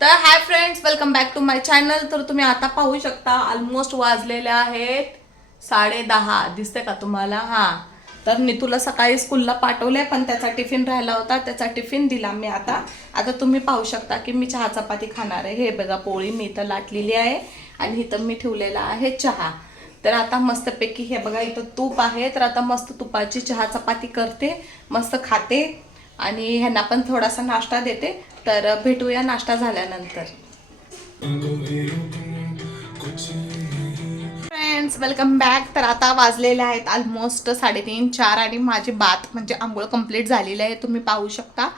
तर hi friends, welcome back to my channel. तर तुम्ही आता पाहू शकता ऑलमोस्ट वाजलेले आहेत 10:30. दिसते का तुम्हाला? हां. तर नीतूला सकाळी स्कूलला पाठवले, पण त्याचा टिफिन राहिला होता. त्याचा टिफिन दिला मी आता. आता तुम्ही पाहू शकता की मी चहा चपाती खाणार आहे. हे बघा, पोळी मी इथं लाटलेली आहे आणि इथं मी ठेवलेला आहे चहा. तर आता मस्तपैकी हे बघा, इथं तूप आहे. तर आता मस्त तुपाची चहा चपाती करते, मस्त खाते आणि ह्यांना पण थोडासा नाश्ता देते. तर भेटूया नाश्ता झाल्यानंतर. Friends, welcome back. तर आता वाजलेले आहेत ऑलमोस्ट 3:30 4 आणि माझी बात म्हणजे आंघोळ कंप्लीट झालेली आहे, तुम्ही पाहू शकता.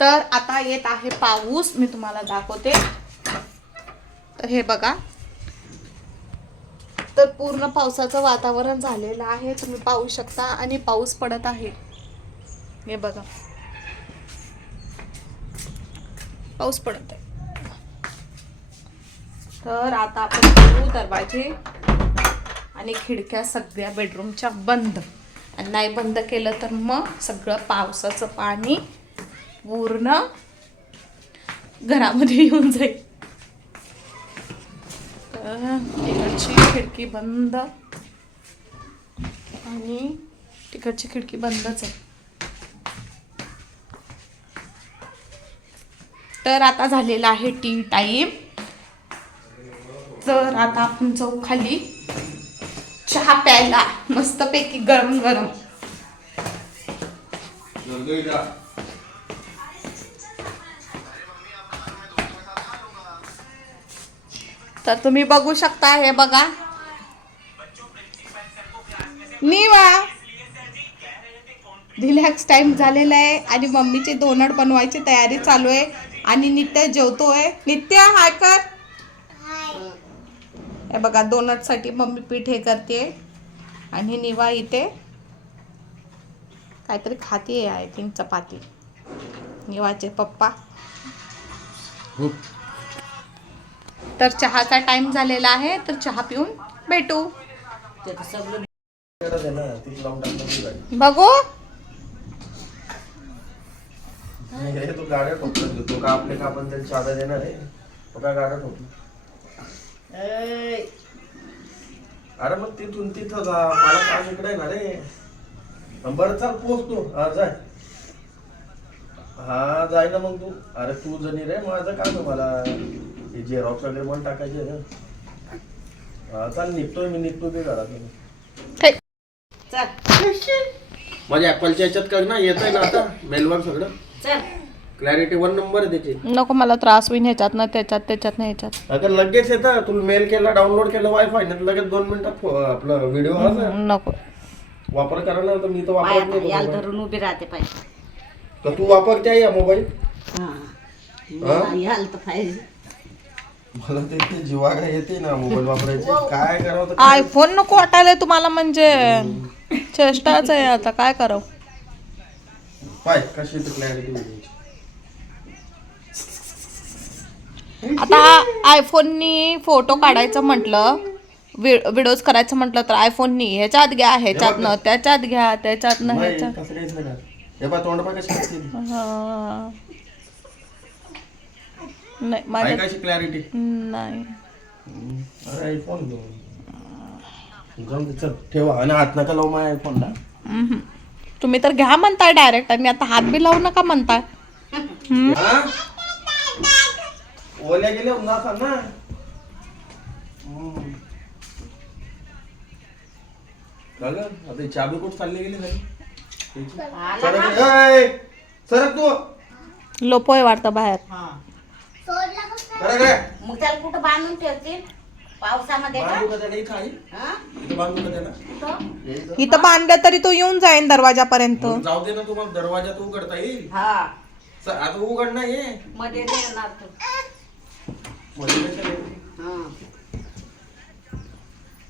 तर आता येत आहे पाऊस, मी तुम्हाला दाखवते. तर हे बघा, तर पूर्ण पावसाचं वातावरण झालेलं आहे, तुम्ही पाहू शकता. आणि पाऊस पडत आहे, हे बघा, पाऊस पडत आहे. तर आता आपण करू दरवाजे आणि खिडक्या सगळ्या बेडरूमच्या बंद. आणि नाही बंद केलं तर मग सगळं पावसाचं पाणी पूर्ण घरामध्ये येऊन जाईल. तर तिकडची खिडकी बंद आणि तिकडची खिडकी बंदच आहे. तर आता झालेला आहे टी टाईम. तर आता आपण जाऊ खाली चहा प्यायला, मस्तपैकी गरम गरम. तर तुम्ही बघू शकता, हे बघा, निवा रिलॅक्स टाइम झालेला आहे आणि मम्मीची डोनट बनवायची तयारी चालू आहे. आणि नित्य जेवतोय. नित्य हाय कर. हे बघा, डोनटसाठी मम्मी पीठ हे करते आणि निवा इथे काहीतरी खाते, आय थिंक चपाती. निवाचे पप्पा. तर चहाचा टाइम झालेला आहे, तर चहा पिऊन भेटू. बघू तो गाड्या ठोकतो, तो का आपले का आपण त्याची चादर देणार आहे, तो काय गाड्या ठोकतो. अरे मग तिथून तिथं जा, मला काम इकडे आहे ना रे. बरं चाल, पोहोचतो. हा जाय, हा जाय ना मग तू. अरे तू जणी रे, माझं काम आहे, मला झेरॉक्स वगैरे पण टाकायचे ना. हा चाल, निघतोय मी, निघतो ते घरात. माझ्या ऍपलच्या याच्यात कर ना, येत आहे ना आता मेलवर सगळं. क्लॅरिटी 1 नंबर आहे त्याची. नको, मला त्रास होईन ह्याच्यात ना त्याच्यात नाही ह्याच्यात. अगर लगेच येतं, तुला मेल केला, डाउनलोड केलं वायफाय ना, लगेच 2 मिनिटात आपला व्हिडिओ नको वापर करायला. तर मी तर वापरत नाही. याला धरून उभी राहते पाहिजे. तर तू वापरते या मोबाईल. याला तर पाहिजे. मला ते जीवागा येते ना मोबाईल वापरायचे. काय करावं तर आयफोन नको वाटायला तुम्हाला, म्हणजे चेष्टाच आहे. आता काय करावं. पाय कशी तर क्लॅरिटी. आता आयफोननी फोटो काढायचं म्हटलं, व्हिडिओज करायचं म्हटलं तर आयफोननी ह्याच्यात घ्या, ह्याच्यातनं त्याच्यात घ्या, त्याच्यातनं ह्याच्यात. तसं काहीच नाही. हे बा तोंड पाय कशी असते. हा. नाही माझ्या कशी क्लॅरिटी नाही. अरे आयफोन जाऊन दे, चल ठेवा. आणि हात नका लावू माझ्या आयफोनला. तुम्ही तर घ्या म्हणताय डायरेक्ट, आणि आता हात बी लावू नका म्हणताय. ओल्या गेले उन्हात ना. आता चाबी कुठं चालली गेली नाही. सरक तू. लोपोय वाटतं बाहेर. मग त्याला कुठं बांधून ठेवतील पावसामध्ये का? इथं बांधलं तरी तो येऊन जाईन दरवाजापर्यंत. जाऊ दे ना, तुम्हाला दरवाजा तू उघडता येईल. हा, आता उघड नाही मध्ये नाही येणार तो.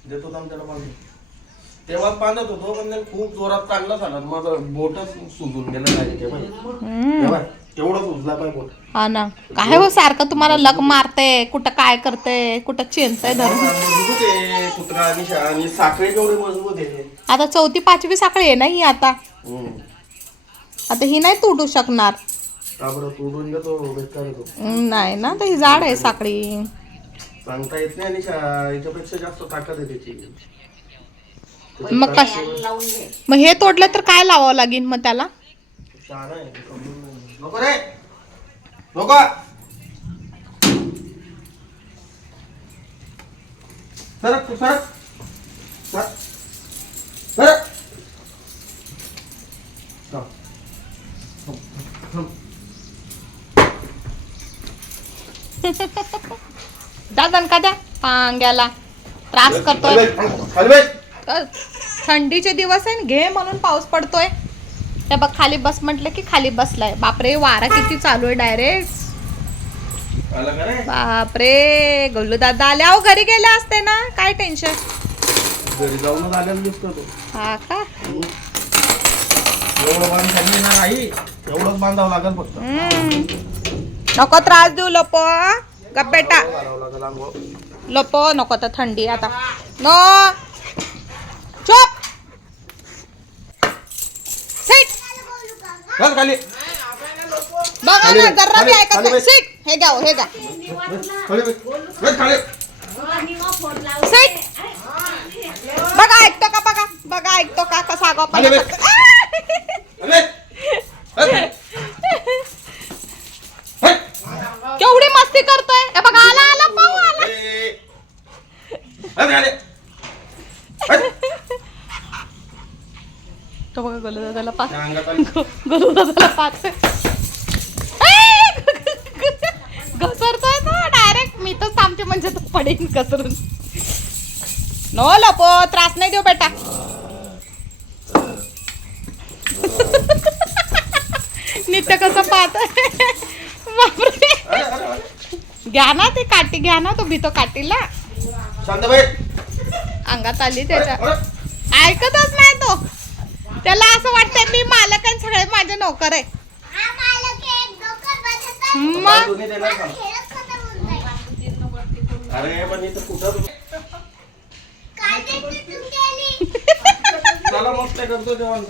देतो थांब त्याला बांधून. तेव्हाच बांधत होतो, पण त्याला खूप जोरात चांगला झाला. माझं बोटच सुजून गेलं नाही. तेवढं सुजला पाय बोट. हा ना, काय हो सारखं तुम्हाला लग मारते, कुठं काय करते, कुठं चेनतय धरून. मजबूत आहे कुत्रा आणि साखळी केवढी मजबूत आहे. आता 4थी 5वी साखळी आहे ना ही. आता ही नाही तुटू शकणार. का बरं तोडून घेतो बेकार येतो नाही ना तर ही जाड आहे साखळी. सांगता येत नाही आणि याच्यापेक्षा जास्त ताकद आहे त्याची. मग लावून घे. मग हे तोडलं तर काय लावावं लागेल मग त्याला? शहाणा आहे, समजून नाही. नको रे नको सरक तू सरक सरक सरक. जा दणका द्या पांग्याला, त्रास करतोय. खाली बैठ. थंडीचे दिवस आहे, घे म्हणून पाऊस पडतोय. त्या बघ खाली बस म्हटलं की खाली बसलाय. बापरे वारा किती चालू आहे डायरेक्ट. आला का रे? बापरे गोलू दादा आले. अहो घरी गेले असते ना, काय टेन्शन. घरी जाऊनच आल्याला दिसतो तो. हा का? एवढं बांध खाली ना आई, एवढंच बांधावं लागेल फक्त. नको त्रास देऊ लपो. गप बेटा घालावं लागेल अंगावर. लपो. नको तर थंडी आता. नो चुप. सीट. घाल खाली. बघा खाली ना बैठ, जरा बी खाली, ऐकत खाली नाही. बैठ. सीट. हे घ्या हे घ्या. खाली बैठ. बैठ खाली. सीट. बघा ऐकतो का बघा. बघा ऐकतो का कसा आगाव खाली बैठ. खाली बैठ. बैठ. बैठ. केवढी मस्ती करतोय. हे बघा आला आला पाहू आला. ए. बैठ खाली. बैठ. तो बघा गोलू दादाला पाच. त्या अंगात आली. गोलू दादाला पाच. घसरतोय तो डायरेक्ट. मी तर थांबते म्हणजे तो पडेन घसरून. नो लपो. त्रास नाही देऊ बेटा. नित्य कसं पाहत. बापरे. अरे, अरे, अरे. घ्या ना ती काठी घ्या ना. तो भीतो काठीला. शांत बैठ. अंगात आली त्याच्या. अरे. ऐकतच नाही तो. त्याला असं वाटतंय मी मालक आणि सगळे माझे नोकर आहे. मग दोन्ही देणार का? अरे पण इथं कुठं चला मस्त करतो जेवण.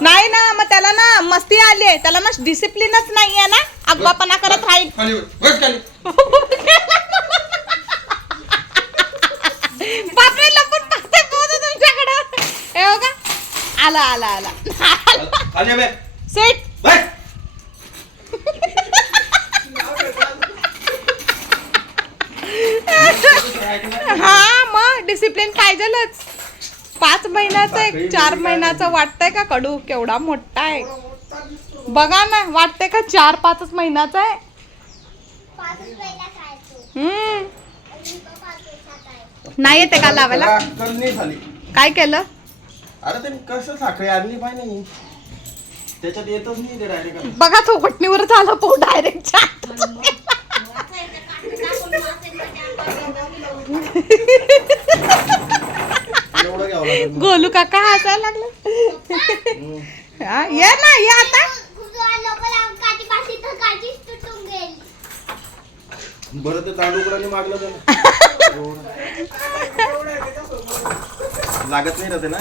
नाही ना मग त्याला ना मस्ती आली आहे. त्याला ना डिसिप्लिनच नाहीये ना. अगवापणा करत राहील. खाली बैठ खाली. बापरे लपून पाहते पोहोच तुमच्याकडं. हे बघा आला आला आला. खाली बे. सीट. बैठ. हा मग डिसिप्लिन पाहिजेलच. 5 महिन्याचं एक 4 महिन्याचं वाटतंय का कडू. केवढा मोठा आहे बघा ना. वाटतंय का 4-5 महिन्याचा आहे. नाही येते का लावायला. अक्कल नाही झाली. काय केलं. अरे ते कसं साखळी आणली पाहिजे नाही. त्याच्यात येतच नाही ते डायरेक्ट. बघा तो घटणीवर झाला पो डायरेक्ट. एवढं घ्यावं लागेल. गोलू काका हसायला लागले. हा, ये ना ये आता. बरं ते तांदूळाने मागलं तर लागत नाही राहते ना.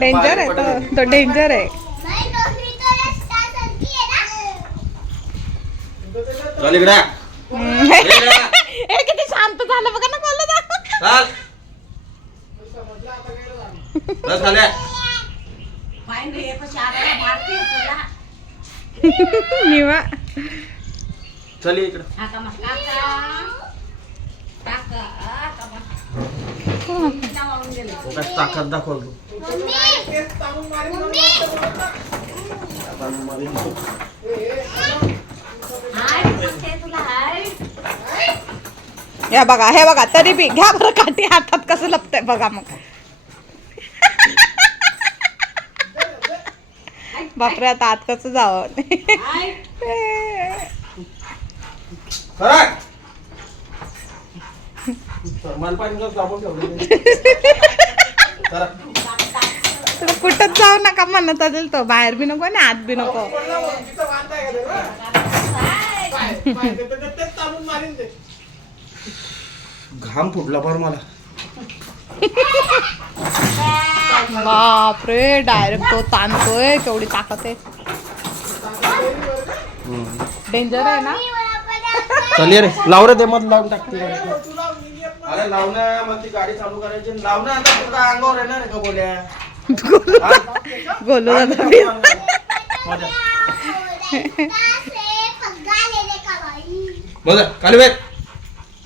डेंजर आहे तो डेंजर आहे. चल इकडे. हे किती शांत झालं बघा ना गोलू दादा. चल. बस खाली. निवा. चल इकडे. काय ताकद दाखवतो. हे बघा तरी बी घ्या बरं काठी हातात कसं लपतंय बघा मग. बापरे आता आत कसं जावं. कुठंच जाऊ नका म्हणत असेल तो. बाहेर बी नको आणि आत बी नको. घाम फुटला पण मला. बापरे डायरेक्ट तो ताणतोय केवढी ताकद आहे. डेंजर आहे ना. चल ये रे लाव रे ते मध लावून टाकते. अरे लाव ना मग ती गाडी चालू करायची लाव ना. आता तू काय अंगावर येणार आहे का बोल्या. गोलू दादा बघ खाली बघ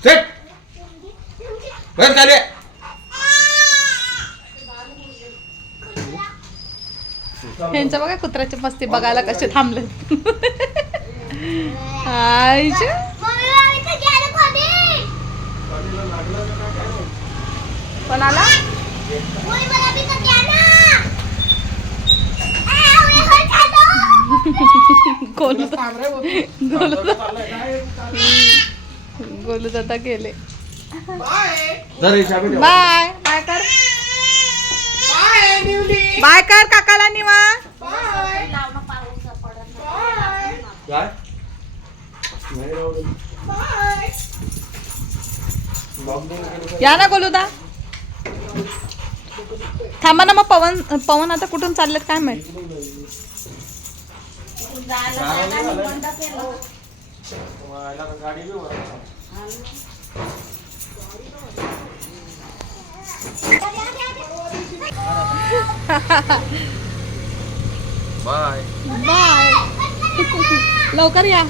सेट बघ खाली यांच्या बघा कुत्र्याची मस्ती बघायला कसे थांबले. आईच्या कोणाला गोलू गोलू दादा गेले. बाय बाय कर बाय कर काकाला निवा. काय या ना गोलूदा. थांबा ना मग पवन पवन आता कुठून चाललेत काय माहित. गाडी बाय बाय लवकर या.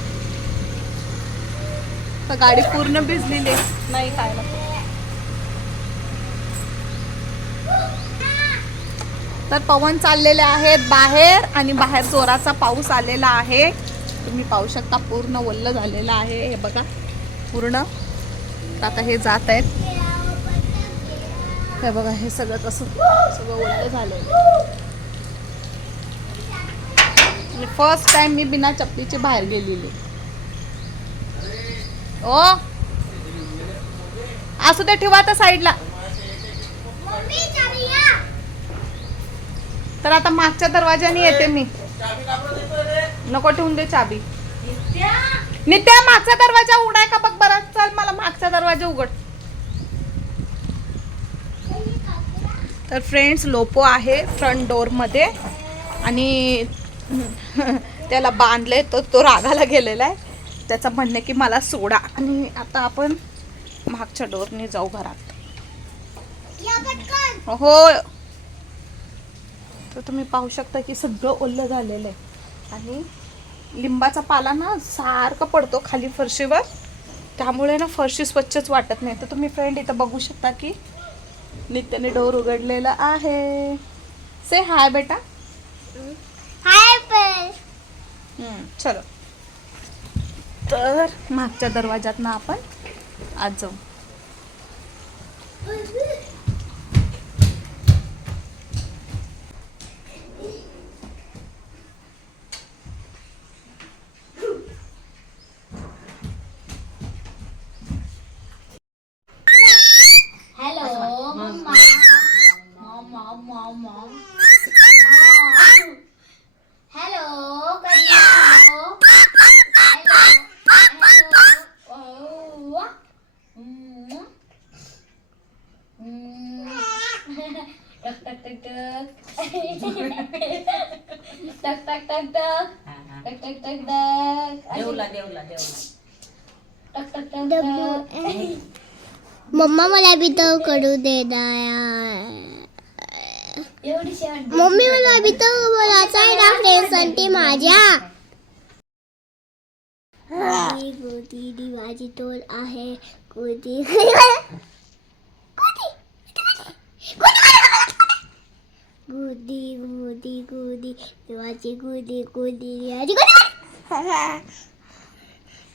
तर गाडी पूर्ण भिजलेली आहे. नाही काय नको. तर पवन चाललेले आहेत बाहेर आणि बाहेर जोराचा पाऊस आलेला आहे. तुम्ही पाहू शकता पूर्ण ओल्ल झालेलं आहे. हे बघा पूर्ण. तर आता हे जात आहेत. हे बघा हे सगळं कसं सगळं ओल्ल झालेलं आहे. फर्स्ट टाइम मी बिना चपलीचे बाहेर गेलेली. ओ असू दे ठेवा आता साईडला. तर आता मागच्या दरवाजाने येते मी. नको ठेवून दे चाबी. नित्या मागचा दरवाजा उघडाय का बघ बरं. चल मला मागचा दरवाजा उघड. तर फ्रेंड्स लोपो आहे फ्रंट डोअर मध्ये आणि त्याला बांधले. तो रागाला गेलेला आहे. त्याचं म्हणणे की मला सोडा. आणि आता आपण मागच्या डोअरने जाऊ घरात. हो तर तुम्ही पाहू शकता की सगळं ओल्लं झालेलं आहे आणि लिंबाचा पाला ना सारखा पडतो खाली फरशीवर. त्यामुळे ना फरशी स्वच्छच वाटत नाही. तर तुम्ही फ्रेंड इथं बघू शकता की नित्याने डोर उघडलेला आहे. से हाय बेटा. हाय चलो. तर मागच्या दरवाजात ना आपण आज जाऊ. मम्मा मला भी तो करू दे ना मम्मी मला भी तो बोलायचं आहे ना फ्रेंड्ससाठी माझ्या. गोदी दिवाची टोल आहे. गोदी गोदी गोदी गोदी देवाची गोदी गोदी देवाची गोदी.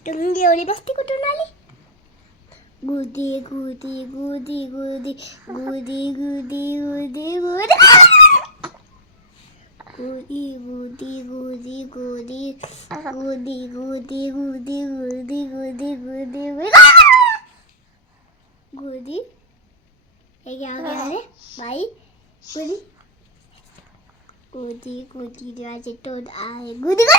तुम्ही एवढी मस्ती कुठून आली. गोदी गोदी गोदी गोदी गोदी गोदी गोदी गोदी गोदी गोदी गोदी गोदी गोदी गोदी गोदी गोदी गोदी गोदी गोदी. ये क्या हो गया रे भाई. गोदी गोदी गोदी देवाचे तोंड आहे. गोदी गोदी